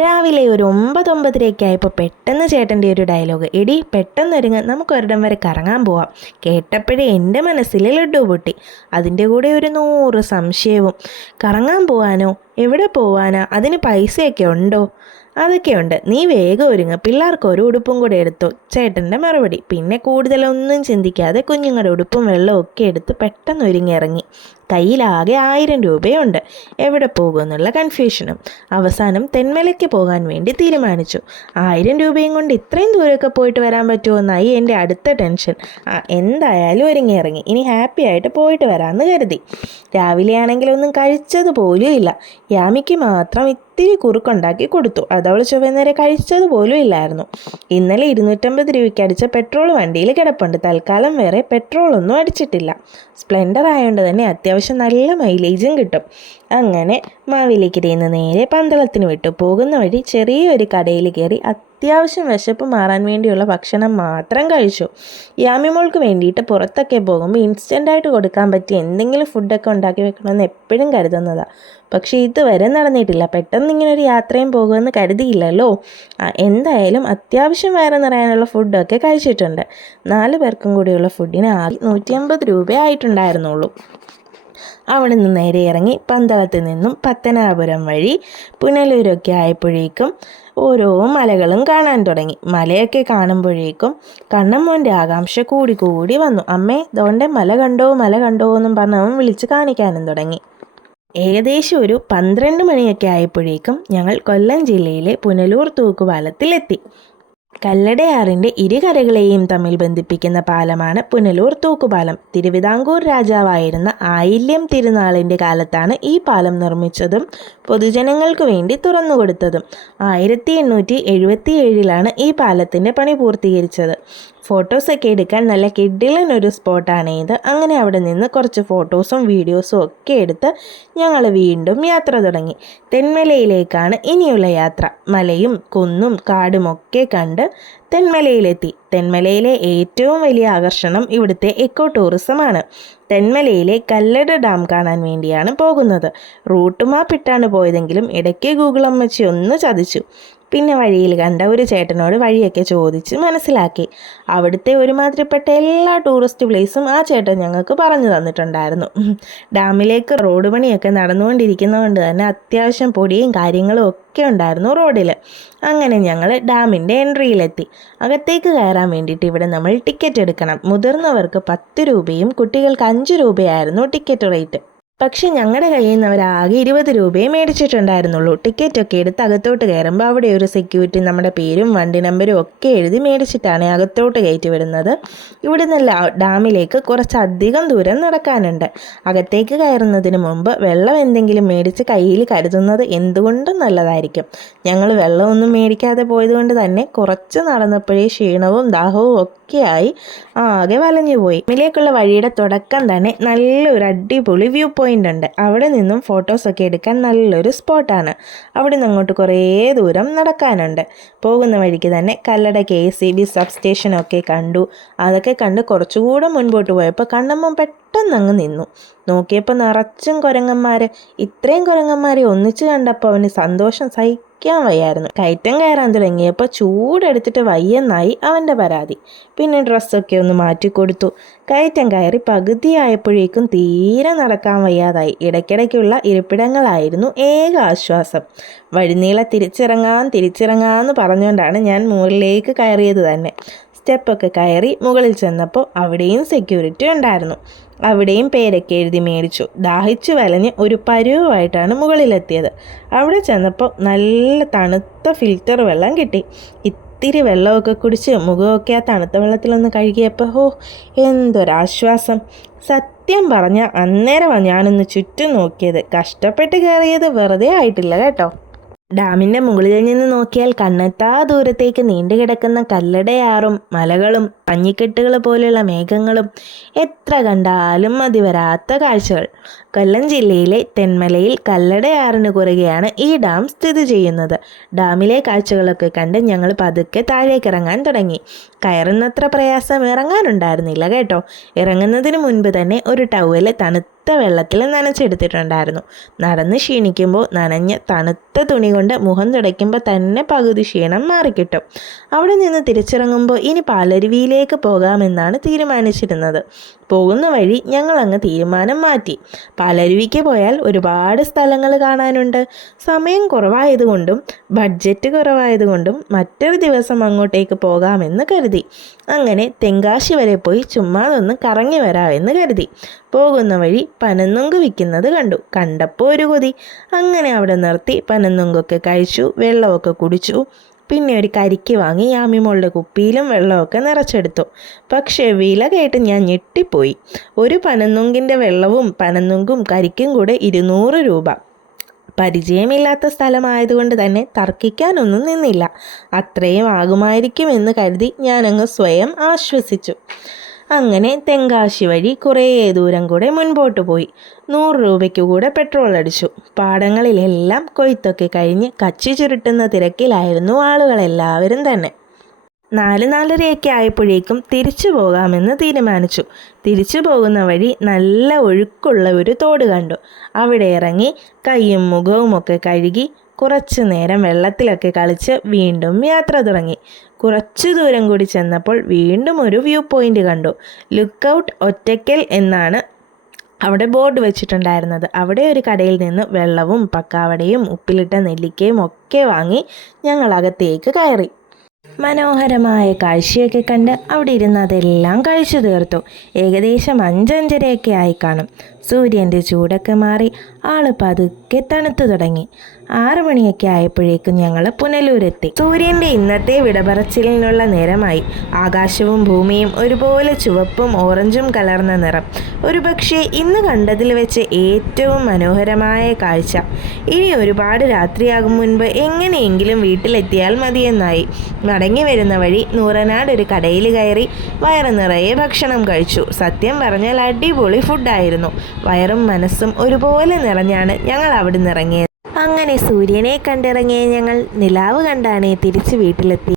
രാവിലെ ഒരു ഒമ്പത് ഒമ്പതരയൊക്കെ ആയപ്പോൾ പെട്ടെന്ന് ചേട്ടന്റെ ഒരു ഡയലോഗ് എടി പെട്ടെന്ന് ഒരുങ്ങ നമുക്ക് ഒരിടം വരെ കറങ്ങാൻ പോവാം. കേട്ടപ്പോഴേ എന്റെ മനസ്സിൽ ലഡു പൊട്ടി. അതിന്റെ കൂടെ ഒരു നൂറ് സംശയവും. കറങ്ങാൻ പോവാനോ? എവിടെ പോവാനാ? അതിന് പൈസയൊക്കെ ഉണ്ടോ? അതൊക്കെയുണ്ട്. നീ വേഗം ഒരുങ്ങ. പിള്ളേർക്ക് ഒരു ഉടുപ്പും കൂടെ എടുത്തു. ചേട്ടന്റെ മറുപടി. പിന്നെ കൂടുതലൊന്നും ചിന്തിക്കാതെ കുഞ്ഞുങ്ങളുടെ ഉടുപ്പും വെള്ളവും ഒക്കെ എടുത്ത് പെട്ടെന്ന് ഒരുങ്ങി ഇറങ്ങി കയ്യിലാകെ ആയിരം രൂപയുണ്ട്. എവിടെ പോകുമെന്നുള്ള കൺഫ്യൂഷനും. അവസാനം തെന്മലയ്ക്ക് പോകാൻ വേണ്ടി തീരുമാനിച്ചു. ആയിരം രൂപയും കൊണ്ട് ഇത്രയും ദൂരമൊക്കെ പോയിട്ട് വരാൻ പറ്റുമോ എന്നായി എന്റെ അടുത്ത ടെൻഷൻ. എന്തായാലും ഒരുങ്ങി ഇറങ്ങി ഇനി ഹാപ്പി ആയിട്ട് പോയിട്ട് വരാമെന്ന് കരുതി. രാവിലെയാണെങ്കിലൊന്നും കഴിച്ചത് പോലും ഇല്ല. യാമിക്ക് മാത്രം ഇത്തിരി കുറുക്കുണ്ടാക്കി കൊടുത്തു. അതവൾ ചുവന്നേരെ കഴിച്ചത് പോലും ഇല്ലായിരുന്നു. ഇന്നലെ ഇരുന്നൂറ്റമ്പത് രൂപയ്ക്ക് അടിച്ച പെട്രോൾ വണ്ടിയിൽ കിടപ്പുണ്ട്. തൽക്കാലം വേറെ പെട്രോൾ ഒന്നും അടിച്ചിട്ടില്ല. സ്പ്ലെൻഡർ ആയതുകൊണ്ട് തന്നെ അത്യാവശ്യം നല്ല മൈലേജും കിട്ടും. അങ്ങനെ മാവിലേക്ക് നിന്ന് നേരെ പന്തളത്തിന് വിട്ടു. പോകുന്ന വഴി ചെറിയൊരു കടയിൽ കയറി അത്യാവശ്യം വിശപ്പ് മാറാൻ വേണ്ടിയുള്ള ഭക്ഷണം മാത്രം കഴിച്ചു. യാമിമോൾക്ക് വേണ്ടിയിട്ട് പുറത്തൊക്കെ പോകുമ്പോൾ ഇൻസ്റ്റന്റായിട്ട് കൊടുക്കാൻ പറ്റിയ എന്തെങ്കിലും ഫുഡൊക്കെ ഉണ്ടാക്കി വെക്കണമെന്ന് എപ്പോഴും കരുതുന്നതാണ് പക്ഷേ ഇതുവരെ നടന്നിട്ടില്ല. പെട്ടെന്ന് ഇങ്ങനെ ഒരു യാത്രയും പോകുമെന്ന് കരുതിയില്ലല്ലോ. എന്തായാലും അത്യാവശ്യം വേറെ നിറയാനുള്ള ഫുഡൊക്കെ കഴിച്ചിട്ടുണ്ട്. നാല് പേർക്കും കൂടിയുള്ള ഫുഡിന് നൂറ്റി അമ്പത് രൂപ ആയിട്ടുണ്ടായിരുന്നുള്ളൂ അവിടെ നിന്ന് നേരെ ഇറങ്ങി പന്തളത്ത് നിന്നും പത്തനാപുരം വഴി പുനലൂരൊക്കെ ആയപ്പോഴേക്കും ഓരോ മലകളും കാണാൻ തുടങ്ങി. മലയൊക്കെ കാണുമ്പോഴേക്കും കണ്ണമ്മോന്റെ ആകാംക്ഷ കൂടി കൂടി വന്നു. അമ്മേ ദോണ്ടെ മല കണ്ടോ മല കണ്ടോ എന്നും പറഞ്ഞവൻ വിളിച്ച് കാണിക്കാനും തുടങ്ങി. ഏകദേശം ഒരു പന്ത്രണ്ട് മണിയൊക്കെ ആയപ്പോഴേക്കും ഞങ്ങൾ കൊല്ലം ജില്ലയിലെ പുനലൂർ തൂക്കുപാലത്തിലെത്തി കല്ലടയാറിന്റെ ഇരുകരകളെയും തമ്മിൽ ബന്ധിപ്പിക്കുന്ന പാലമാണ് പുനലൂർ തൂക്കുപാലം. തിരുവിതാംകൂർ രാജാവായിരുന്ന ആയില്യം തിരുനാളിന്റെ കാലത്താണ് ഈ പാലം നിർമ്മിച്ചതും പൊതുജനങ്ങൾക്ക് വേണ്ടി തുറന്നുകൊടുത്തതും. ആയിരത്തി എണ്ണൂറ്റി എഴുപത്തി ഏഴിലാണ് ഈ പാലത്തിന്റെ പണി പൂർത്തീകരിച്ചത്. ഫോട്ടോസൊക്കെ എടുക്കാൻ നല്ല കിഡിലൻ ഒരു സ്പോട്ടാണ് ഇത്. അങ്ങനെ അവിടെ നിന്ന് കുറച്ച് ഫോട്ടോസും വീഡിയോസും ഒക്കെ എടുത്ത് ഞങ്ങൾ വീണ്ടും യാത്ര തുടങ്ങി. തെന്മലയിലേക്കാണ് ഇനിയുള്ള യാത്ര. മലയും കുന്നും കാടുമൊക്കെ കണ്ട് തെന്മലയിലെത്തി. തെന്മലയിലെ ഏറ്റവും വലിയ ആകർഷണം ഇവിടുത്തെ എക്കോ ടൂറിസമാണ് തെന്മലയിലെ കല്ലട ഡാം കാണാൻ വേണ്ടിയാണ് പോകുന്നത്. റൂട്ട് മാപ്പ് ഇട്ടാണ് പോയതെങ്കിലും ഇടയ്ക്ക് ഗൂഗിൾ അമ്മച്ചി ഒന്ന് ചതിച്ചു. പിന്നെ വഴിയിൽ കണ്ട ഒരു ചേട്ടനോട് വഴിയൊക്കെ ചോദിച്ച് മനസ്സിലാക്കി. അവിടുത്തെ ഒരുമാതിരിപ്പെട്ട എല്ലാ ടൂറിസ്റ്റ് പ്ലേസും ആ ചേട്ടൻ ഞങ്ങൾക്ക് പറഞ്ഞു തന്നിട്ടുണ്ടായിരുന്നു. ഡാമിലേക്ക് റോഡ് പണിയൊക്കെ നടന്നുകൊണ്ടിരിക്കുന്നതുകൊണ്ട് തന്നെ അത്യാവശ്യം പൊടിയും കാര്യങ്ങളും ഒക്കെ ഉണ്ടായിരുന്നു റോഡിൽ അങ്ങനെ ഞങ്ങൾ ഡാമിന്റെ എൻട്രിയിലെത്തി. അകത്തേക്ക് കയറാൻ വേണ്ടിയിട്ട് ഇവിടെ നമ്മൾ ടിക്കറ്റ് എടുക്കണം. മുതിർന്നവർക്ക് പത്ത് രൂപയും കുട്ടികൾക്ക് അഞ്ച് രൂപയായിരുന്നു ടിക്കറ്റ് റേറ്റ്. പക്ഷെ ഞങ്ങളുടെ കയ്യിൽ നിന്ന് അവരാകെ ഇരുപത് രൂപയെ മേടിച്ചിട്ടുണ്ടായിരുന്നുള്ളൂ. ടിക്കറ്റൊക്കെ എടുത്ത് അകത്തോട്ട് കയറുമ്പോൾ അവിടെ ഒരു സെക്യൂരിറ്റി നമ്മുടെ പേരും വണ്ടി നമ്പരും ഒക്കെ എഴുതി മേടിച്ചിട്ടാണ് അകത്തോട്ട് കയറ്റി വിടുന്നത്. ഇവിടെ നിന്ന് ഡാമിലേക്ക് കുറച്ചധികം ദൂരം നടക്കാനുണ്ട്. അകത്തേക്ക് കയറുന്നതിന് മുമ്പ് വെള്ളം എന്തെങ്കിലും മേടിച്ച് കയ്യിൽ കരുതുന്നത് എന്തുകൊണ്ടും നല്ലതായിരിക്കും. ഞങ്ങൾ വെള്ളമൊന്നും മേടിക്കാതെ പോയതുകൊണ്ട് തന്നെ കുറച്ച് നടന്നപ്പോഴേ ക്ഷീണവും ദാഹവും ഒക്കെയായി ആകെ വലഞ്ഞുപോയി. ഡാമിലേക്കുള്ള വഴിയുടെ തുടക്കം തന്നെ നല്ലൊരു അടിപൊളി വ്യൂ പോയിന്റ് ഉണ്ട്. അവിടെ നിന്നും ഫോട്ടോസൊക്കെ എടുക്കാൻ നല്ലൊരു സ്പോട്ടാണ് അവിടെ നിന്ന് അങ്ങോട്ട് കുറേ ദൂരം നടക്കാനുണ്ട്. പോകുന്ന വഴിക്ക് തന്നെ Kallada K S E B sub സ്റ്റേഷനൊക്കെ കണ്ടു. അതൊക്കെ കണ്ട് കുറച്ചുകൂടെ മുൻപോട്ട് പോയപ്പോൾ കണ്ണമ്മ പെട്ടെന്ന് അങ്ങ് നിന്നു. നോക്കിയപ്പോൾ നിറച്ചും കുരങ്ങന്മാർ ഇത്രയും കുരങ്ങന്മാരെ ഒന്നിച്ച് കണ്ടപ്പോൾ അവന് സന്തോഷം സഹിക്കാൻ വയ്യായിരുന്നു. കയറ്റം കയറാൻ തുടങ്ങിയപ്പോൾ ചൂടെടുത്തിട്ട് വയ്യെന്നായി അവന്റെ പരാതി. പിന്നെ ഡ്രസ്സൊക്കെ ഒന്ന് മാറ്റിക്കൊടുത്തു. കയറ്റം കയറി പകുതിയായപ്പോഴേക്കും തീരെ നടക്കാൻ വയ്യാതായി. ഇടയ്ക്കിടയ്ക്കുള്ള ഇരിപ്പിടങ്ങളായിരുന്നു ഏക ആശ്വാസം. വഴിനീള തിരിച്ചിറങ്ങാൻ തിരിച്ചിറങ്ങാമെന്ന് പറഞ്ഞുകൊണ്ടാണ് ഞാൻ മുകളിലേക്ക് കയറിയത് തന്നെ. സ്റ്റെപ്പൊക്കെ കയറി മുകളിൽ ചെന്നപ്പോൾ അവിടെയും സെക്യൂരിറ്റി ഉണ്ടായിരുന്നു. അവിടെയും പേരൊക്കെ എഴുതി മേടിച്ചു. ദാഹിച്ചു വലഞ്ഞ് ഒരു പരുവായിട്ടാണ് മുകളിലെത്തിയത്. അവിടെ ചെന്നപ്പോൾ നല്ല തണുത്ത ഫിൽറ്റർ വെള്ളം കിട്ടി. ഇത്തിരി വെള്ളമൊക്കെ കുടിച്ച് മുഖമൊക്കെ ആ തണുത്ത വെള്ളത്തിലൊന്ന് കഴുകിയപ്പോൾ ഓ എന്തൊരാശ്വാസം. സത്യം പറഞ്ഞ അന്നേരമാണ് ഞാനൊന്ന് ചുറ്റും നോക്കിയത്. കഷ്ടപ്പെട്ട് കയറിയത് വെറുതെ ആയിട്ടില്ല കേട്ടോ. ഡാമിന്റെ മുകളിൽ നിന്ന് നോക്കിയാൽ കണ്ണെത്താ ദൂരത്തേക്ക് നീണ്ടുകിടക്കുന്ന കല്ലടയാറും മലകളും പഞ്ഞിക്കെട്ടുകൾ പോലെയുള്ള മേഘങ്ങളും. എത്ര കണ്ടാലും മതി വരാത്ത കാഴ്ചകൾ. കൊല്ലം ജില്ലയിലെ തെന്മലയിൽ കല്ലടയാറിന് കുറുകെയാണ് ഈ ഡാം സ്ഥിതി ചെയ്യുന്നത്. ഡാമിലെ കാഴ്ചകളൊക്കെ കണ്ട് ഞങ്ങൾ പതുക്കെ താഴേക്ക് ഇറങ്ങാൻ തുടങ്ങി. കയറുന്നത്ര പ്രയാസം ഇറങ്ങാനുണ്ടായിരുന്നില്ല കേട്ടോ. ഇറങ്ങുന്നതിന് മുൻപ് തന്നെ ഒരു ടവൽ തണുത്ത വെള്ളത്തിൽ നനച്ചെടുത്തിട്ടുണ്ടായിരുന്നു. നടന്ന് ക്ഷീണിക്കുമ്പോൾ നനഞ്ഞ തണുത്ത തുണി കൊണ്ട് മുഖം തുടയ്ക്കുമ്പോൾ തന്നെ പകുതി ക്ഷീണം മാറിക്കിട്ടും. അവിടെ നിന്ന് തിരിച്ചിറങ്ങുമ്പോൾ ഇനി പാലരുവിയിലേക്ക് പോകാമെന്നാണ് തീരുമാനിച്ചിരുന്നത്. പോകുന്ന വഴി ഞങ്ങൾ അങ്ങ് തീരുമാനം മാറ്റി. പാലരുവിക്ക് പോയാൽ ഒരുപാട് സ്ഥലങ്ങൾ കാണാനുണ്ട്. സമയം കുറവായതുകൊണ്ടും ബഡ്ജറ്റ് കുറവായതുകൊണ്ടും മറ്റൊരു ദിവസം അങ്ങോട്ടേക്ക് പോകാമെന്ന് കരുതി. അങ്ങനെ തെങ്കാശി വരെ പോയി ചുമ്മാതൊന്ന് കറങ്ങി വരാമെന്ന് കരുതി. പോകുന്ന വഴി പനന്നുങ്ക് വിൽക്കുന്നത് കണ്ടു. കണ്ടപ്പോൾ ഒരു കൊതി. അങ്ങനെ അവിടെ നിർത്തി പനന്നുങ്കൊക്കെ കഴിച്ചു വെള്ളമൊക്കെ കുടിച്ചു. പിന്നെ ഒരു കരിക്ക് വാങ്ങി യാമിമോളുടെ കുപ്പിയിലും വെള്ളമൊക്കെ നിറച്ചെടുത്തു. പക്ഷേ വില കേട്ട് ഞാൻ ഞെട്ടിപ്പോയി. ഒരു പനന്നുങ്കിന്റെ വെള്ളവും പനന്നുങ്കും കരിക്കും കൂടെ ഇരുന്നൂറ് രൂപ. പരിചയമില്ലാത്ത സ്ഥലമായതുകൊണ്ട് തന്നെ തർക്കിക്കാനൊന്നും നിന്നില്ല. അത്രയും ആകുമായിരിക്കുമെന്ന് കരുതി ഞാനങ്ങ് സ്വയം ആശ്വസിച്ചു. അങ്ങനെ തെങ്കാശി വഴി കുറേ ദൂരം കൂടെ മുൻപോട്ട് പോയി. നൂറ് രൂപയ്ക്ക് കൂടെ പെട്രോൾ അടിച്ചു. പാടങ്ങളിലെല്ലാം കൊയ്ത്തൊക്കെ കഴിഞ്ഞ് കച്ചി ചുരുട്ടുന്ന തിരക്കിലായിരുന്നു ആളുകളെല്ലാവരും തന്നെ. നാല് നാലരയൊക്കെ ആയപ്പോഴേക്കും തിരിച്ചു പോകാമെന്ന് തീരുമാനിച്ചു. തിരിച്ചു പോകുന്ന വഴി നല്ല ഒഴുക്കുള്ള ഒരു തോട് കണ്ടു. അവിടെ ഇറങ്ങി കൈയും മുഖവും ഒക്കെ കഴുകി കുറച്ചു നേരം വെള്ളത്തിലൊക്കെ കളിച്ച് വീണ്ടും യാത്ര തുടങ്ങി. കുറച്ചു ദൂരം കൂടി ചെന്നപ്പോൾ വീണ്ടും ഒരു വ്യൂ പോയിന്റ് കണ്ടു. ലുക്ക് ഔട്ട് ഒറ്റയ്ക്കൽ എന്നാണ് അവിടെ ബോർഡ് വെച്ചിട്ടുണ്ടായിരുന്നത്. അവിടെ ഒരു കടയിൽ നിന്ന് വെള്ളവും പക്കാവടയും ഉപ്പിലിട്ട നെല്ലിക്കയും ഒക്കെ വാങ്ങി ഞങ്ങൾ അകത്തേക്ക് കയറി. മനോഹരമായ കാഴ്ചയൊക്കെ കണ്ട് അവിടെ ഇരുന്ന് അതെല്ലാം കഴിച്ചു തീർത്തു. ഏകദേശം അഞ്ചഞ്ചരയൊക്കെ ആയി കാണും. സൂര്യന്റെ ചൂടൊക്കെ മാറി ആൾ പതുക്കെ തണുത്തു തുടങ്ങി. ആറു മണിയൊക്കെ ആയപ്പോഴേക്കും ഞങ്ങൾ പുനലൂരെത്തി. സൂര്യന്റെ ഇന്നത്തെ വിടപറച്ചിലിനുള്ള നേരമായി. ആകാശവും ഭൂമിയും ഒരുപോലെ ചുവപ്പും ഓറഞ്ചും കലർന്ന നിറം. ഒരുപക്ഷെ ഇന്ന് കണ്ടതിൽ വെച്ച് ഏറ്റവും മനോഹരമായ കാഴ്ച. ഇനി ഒരുപാട് രാത്രിയാകും മുൻപ് എങ്ങനെയെങ്കിലും വീട്ടിലെത്തിയാൽ മതിയെന്നായി. മടങ്ങി വരുന്ന വഴി നൂറനാട് ഒരു കടയിൽ കയറി വയറ് നിറയെ ഭക്ഷണം കഴിച്ചു. സത്യം പറഞ്ഞാൽ അടിപൊളി ഫുഡായിരുന്നു വയറും മനസ്സും ഒരുപോലെ നിറഞ്ഞാണ് ഞങ്ങൾ അവിടെ നിന്ന് ഇറങ്ങിയത്. അങ്ങനെ സൂര്യനെ കണ്ടിറങ്ങിയ ഞങ്ങൾ നിലാവ് കണ്ടാണ് തിരിച്ച് വീട്ടിലെത്തി.